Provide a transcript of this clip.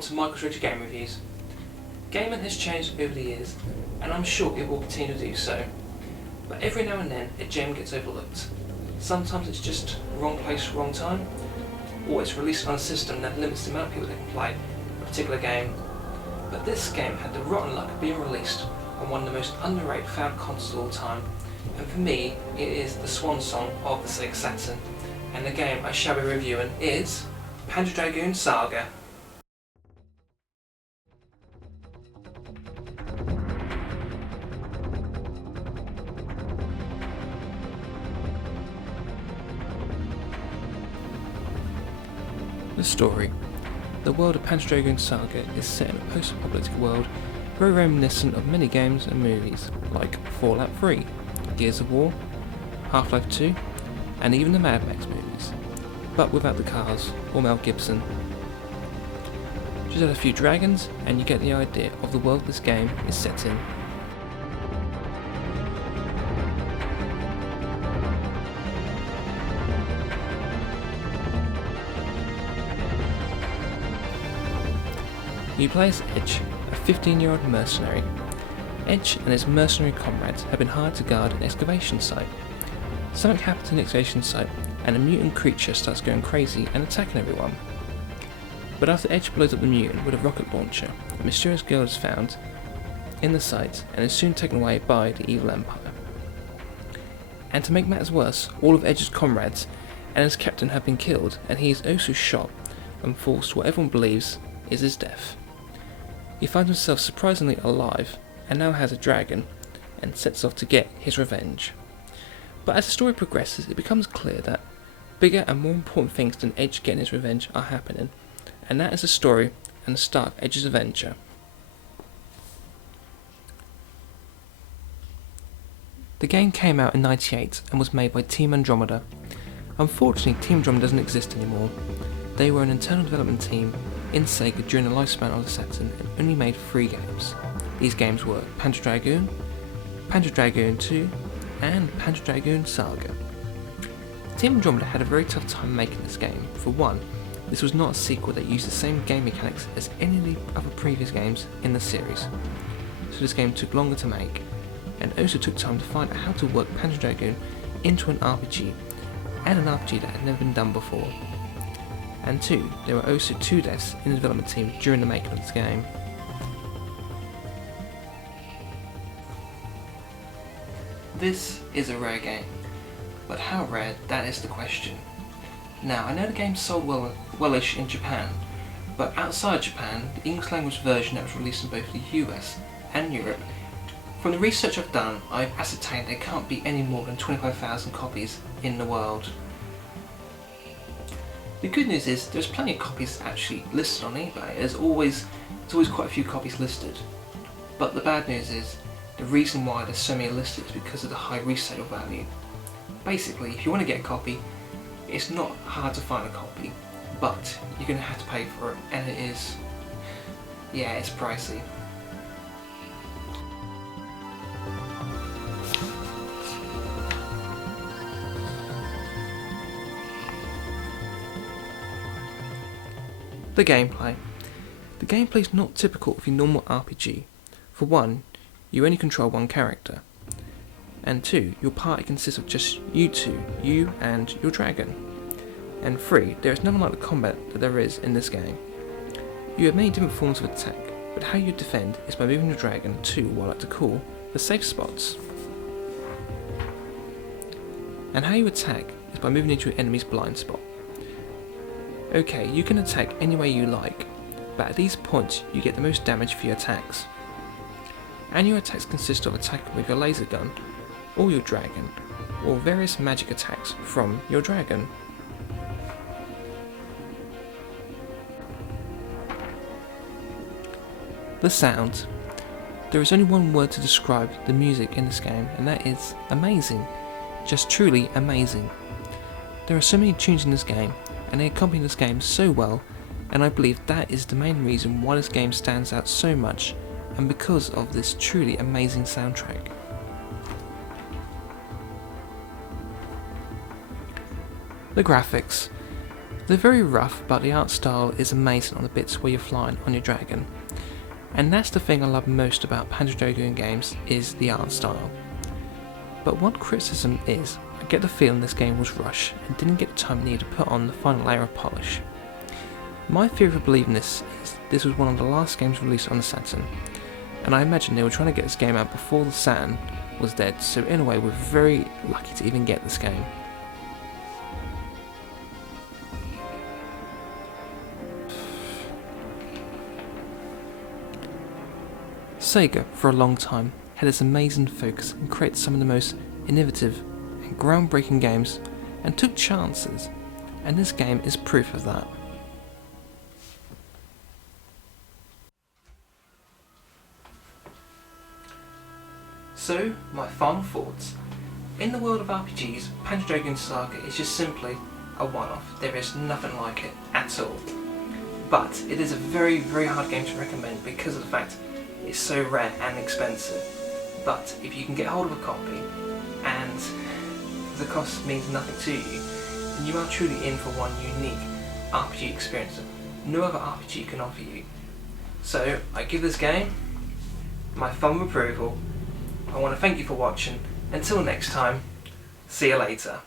on to Michael's Retro Game Reviews. Gaming has changed over the years, and I'm sure it will continue to do so. But every now and then, a gem gets overlooked. Sometimes it's just wrong place, wrong time, or it's released on a system that limits the amount of people that can play a particular game. But this game had the rotten luck of being released on one of the most underrated fan consoles of all time, and for me, it is the swan song of the Sega Saturn, and the game I shall be reviewing is Panzer Dragoon Saga. The story. The world of Panzer Dragoon Saga is set in a post-apocalyptic world very reminiscent of many games and movies like Fallout 3, Gears of War, Half-Life 2, and even the Mad Max movies, but without the cars or Mel Gibson. Just add a few dragons and you get the idea of the world this game is set in. You play as Edge, a 15-year-old mercenary. Edge and his mercenary comrades have been hired to guard an excavation site. Something happens to the excavation site and a mutant creature starts going crazy and attacking everyone. But after Edge blows up the mutant with a rocket launcher, a mysterious girl is found in the site and is soon taken away by the evil Empire. And to make matters worse, all of Edge's comrades and his captain have been killed, and he is also shot and forced to what everyone believes is his death. He finds himself surprisingly alive and now has a dragon and sets off to get his revenge. But as the story progresses, it becomes clear that bigger and more important things than Edge getting his revenge are happening, and that is the story and the start of Edge's adventure. The game came out in '98 and was made by Team Andromeda. Unfortunately, Team Andromeda doesn't exist anymore. They were an internal development team in Sega during the lifespan of the Saturn and only made 3 games. These games were Panzer Dragoon 2, and Panzer Dragoon Saga. Team Andromeda had a very tough time making this game. For one, this was not a sequel that used the same game mechanics as any of the other previous games in the series, so this game took longer to make, and also took time to find out how to work Panzer Dragoon into an RPG, and an RPG that had never been done before. And 2, there were also 2 deaths in the development team during the making of this game. This is a rare game, but how rare, that is the question. Now, I know the game sold wellish in Japan, but outside Japan, the English language version that was released in both the US and Europe, from the research I've done, I've ascertained there can't be any more than 25,000 copies in the world. The good news is there's plenty of copies actually listed on eBay. There's always quite a few copies listed. But the bad news is the reason why there's so many listed is because of the high resale value. Basically, if you want to get a copy, it's not hard to find a copy, but you're going to have to pay for it, and it's pricey. The gameplay. The gameplay is not typical of your normal RPG. For one, you only control one character, and 2, your party consists of just you two, you and your dragon, and 3, there is nothing like the combat that there is in this game. You have many different forms of attack, but how you defend is by moving your dragon to what I like to call the safe spots. And how you attack is by moving into your enemy's blind spot. Okay, you can attack any way you like, but at these points you get the most damage for your attacks. And your attacks consist of attacking with your laser gun, or your dragon, or various magic attacks from your dragon. The sound. There is only one word to describe the music in this game, and that is amazing. Just truly amazing. There are so many tunes in this game, and they accompany this game so well, and I believe that is the main reason why this game stands out so much, and because of this truly amazing soundtrack. The graphics. They're very rough, but the art style is amazing on the bits where you're flying on your dragon. And that's the thing I love most about Panzer Dragoon games, is the art style. But one criticism is, I get the feeling this game was rushed and didn't get the time needed to put on the final layer of polish. My theory for believing this is this was one of the last games released on the Saturn, and I imagine they were trying to get this game out before the Saturn was dead, so in a way we're very lucky to even get this game. Sega, for a long time, had this amazing focus and created some of the most innovative and groundbreaking games and took chances, and this game is proof of that. So, my final thoughts. In the world of RPGs, Panzer Dragoon Saga is just simply a one-off. There is nothing like it at all. But it is a very, very hard game to recommend because of the fact it's so rare and expensive. But if you can get hold of a copy and the cost means nothing to you, then you are truly in for one unique RPG experience that no other RPG can offer you. So I give this game my thumb approval. I want to thank you for watching. Until next time, see you later.